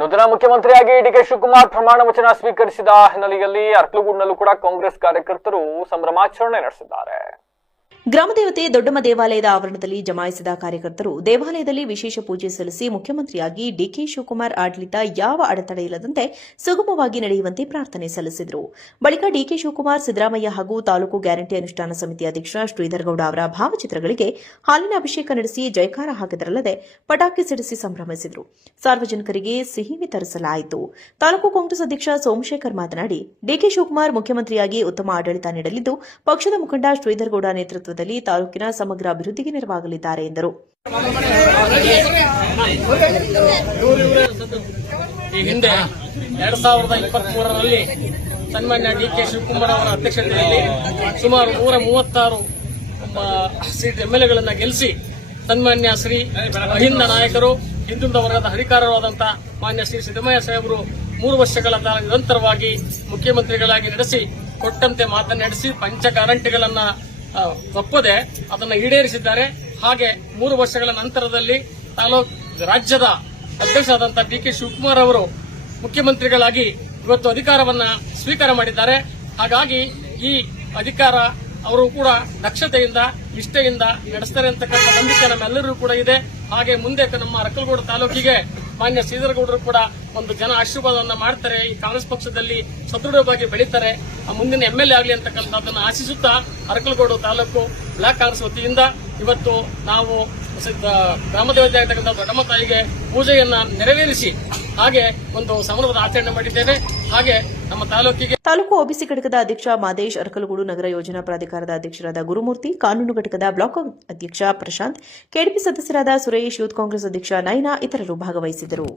ನೂತನ ಮುಖ್ಯಮಂತ್ರಿಯಾಗಿ ಡಿಕೆ ಶಿವಕುಮಾರ್ ಪ್ರಮಾಣ ವಚನ ಸ್ವೀಕರಿಸಿದ ಹಿನ್ನೆಲೆಯಲ್ಲಿ ಅರ್ಕಲಗೂಡಿನಲ್ಲೂ ಕೂಡ ಕಾಂಗ್ರೆಸ್ ಕಾರ್ಯಕರ್ತರು ಸಂಭ್ರಮಾಚರಣೆ ನಡೆಸಿದ್ದಾರೆ. ಗ್ರಾಮದೇವತೆ ದೊಡ್ಡಮ್ಮ ದೇವಾಲಯದ ಆವರಣದಲ್ಲಿ ಜಮಾಯಿಸಿದ ಕಾರ್ಯಕರ್ತರು ದೇವಾಲಯದಲ್ಲಿ ವಿಶೇಷ ಪೂಜೆ ಸಲ್ಲಿಸಿ ಮುಖ್ಯಮಂತ್ರಿಯಾಗಿ ಡಿಕೆ ಶಿವಕುಮಾರ್ ಆಡಳಿತ ಯಾವ ಅಡೆತಡೆ ಇಲ್ಲದಂತೆ ಸುಗಮವಾಗಿ ನಡೆಯುವಂತೆ ಪ್ರಾರ್ಥನೆ ಸಲ್ಲಿಸಿದರು. ಬಳಿಕ ಡಿಕೆ ಶಿವಕುಮಾರ್, ಸಿದ್ದರಾಮಯ್ಯ ಹಾಗೂ ತಾಲೂಕು ಗ್ಯಾರಂಟಿ ಅನುಷ್ಠಾನ ಸಮಿತಿ ಅಧ್ಯಕ್ಷ ಶ್ರೀಧರಗೌಡ ಅವರ ಭಾವಚಿತ್ರಗಳಿಗೆ ಹಾಲಿನ ಅಭಿಷೇಕ ನಡೆಸಿ ಜಯಕಾರ ಹಾಕಿದರಲ್ಲದೆ ಪಟಾಕಿ ಸಿಡಿಸಿ ಸಂಭ್ರಮಿಸಿದರು. ಸಾರ್ವಜನಿಕರಿಗೆ ಸಿಹಿ ವಿತರಿಸಲಾಯಿತು. ತಾಲೂಕು ಕಾಂಗ್ರೆಸ್ ಅಧ್ಯಕ್ಷ ಸೋಮಶೇಖರ್ ಮಾತನಾಡಿ, ಡಿಕೆ ಶಿವಕುಮಾರ್ ಮುಖ್ಯಮಂತ್ರಿಯಾಗಿ ಉತ್ತಮ ಆಡಳಿತ ನೀಡಲಿದ್ದು ಪಕ್ಷದ ಮುಖಂಡ ಶ್ರೀಧರಗೌಡ ನೇತೃತ್ವದಲ್ಲಿ ತಾಲೂಕಿನ ಸಮಗ್ರ ಅಭಿವೃದ್ಧಿಗೆ ನೆರವಾಗಲಿದ್ದಾರೆ ಎಂದರು. ಈ ಹಿಂದೆ 2023ರಲ್ಲಿ ಸನ್ಮಾನ್ಯ ಡಿಕೆ ಶಿವಕುಮಾರ್ ಅವರ ಅಧ್ಯಕ್ಷತೆಯಲ್ಲಿ ಸುಮಾರು 136 ಸೀಟ್ ಎಂಎಲ್ಎಗಳನ್ನು ಗೆಲ್ಲಿಸಿ ಸನ್ಮಾನ್ಯ ಶ್ರೀ ಅಹಿಂದ ನಾಯಕರು, ಹಿಂದುಳಿದ ವರ್ಗದ ಹರಿಕಾರರಾದಂತಹ ಮಾನ್ಯ ಶ್ರೀ ಸಿದ್ದರಾಮಯ್ಯ ಸಾಹೇಬರು 3 ವರ್ಷಗಳ ನಿರಂತರವಾಗಿ ಮುಖ್ಯಮಂತ್ರಿಗಳಾಗಿ ನಡೆಸಿ ಕೊಟ್ಟಂತೆ ಮಾತನಾಡಿಸಿ ಪಂಚ ಗ್ಯಾರಂಟಿಗಳನ್ನ ಒಪ್ಪದೆ ಅದನ್ನು ಈಡೇರಿಸಿದ್ದಾರೆ. ಹಾಗೆ 3 ವರ್ಷಗಳ ನಂತರದಲ್ಲಿ ರಾಜ್ಯದ ಅಧ್ಯಕ್ಷರಾದಂತಹ ಡಿಕೆ ಶಿವಕುಮಾರ್ ಅವರು ಮುಖ್ಯಮಂತ್ರಿಗಳಾಗಿ ಇವತ್ತು ಅಧಿಕಾರವನ್ನ ಸ್ವೀಕಾರ ಮಾಡಿದ್ದಾರೆ. ಹಾಗಾಗಿ ಈ ಅಧಿಕಾರ ಅವರು ಕೂಡ ದಕ್ಷತೆಯಿಂದ, ನಿಷ್ಠೆಯಿಂದ ನಡೆಸ್ತಾರೆ ಅಂತಕ್ಕಂಥ ನಂಬಿಕೆ ನಮ್ಮೆಲ್ಲರಿಗೂ ಕೂಡ ಇದೆ. ಹಾಗೆ ಮುಂದೆ ನಮ್ಮ ಅರಕಲಗೂಡು ತಾಲೂಕಿಗೆ ಮಾನ್ಯ ಶ್ರೀಧರಗೌಡರು ಕೂಡ ಒಂದು ಜನ ಆಶೀರ್ವಾದವನ್ನ ಮಾಡ್ತಾರೆ. ಈ ಕಾಂಗ್ರೆಸ್ ಪಕ್ಷದಲ್ಲಿ ಸದೃಢವಾಗಿ ಬೆಳೀತಾರೆ, ಮುಂದಿನ ಎಂಎಲ್ಎ ಆಗಲಿ ಅಂತಕ್ಕಂಥದ್ದನ್ನು ಆಶಿಸುತ್ತಾ ಅರಕಲಗೂಡು ತಾಲೂಕು ಬ್ಲಾಕ್ ಕಾಂಗ್ರೆಸ್ ವತಿಯಿಂದ ಇವತ್ತು ನಾವು ಗ್ರಾಮದೇವತೆ ಆಗಿರ್ತಕ್ಕಂಥ ದೊಡ್ಡಮ್ಮ ತಾಯಿಗೆ ಪೂಜೆಯನ್ನ ನೆರವೇರಿಸಿ ಹಾಗೆ ಒಂದು ಸಂಭ್ರಮದ ಆಚರಣೆ ಮಾಡಿದ್ದೇವೆ. ಹಾಗೆ ನಮ್ಮ ತಾಲೂಕು ಒಬಿಸಿ ಘಟಕದ ಅಧ್ಯಕ್ಷ ಮಾದೇಶ್, ಅರಕಲಗೂಡು ನಗರ ಯೋಜನಾ ಪ್ರಾಧಿಕಾರದ ಅಧ್ಯಕ್ಷರಾದ ಗುರುಮೂರ್ತಿ, ಕಾನೂನು ಘಟಕದ ಬ್ಲಾಕ್ ಅಧ್ಯಕ್ಷ ಪ್ರಶಾಂತ್, ಕೆಡಿಪಿ ಸದಸ್ಯರಾದ ಸುರೇಶ್, ಯೂತ್ ಕಾಂಗ್ರೆಸ್ ಅಧ್ಯಕ್ಷ ನೈನಾ ಇತರರು ಭಾಗವಹಿಸಿದರು.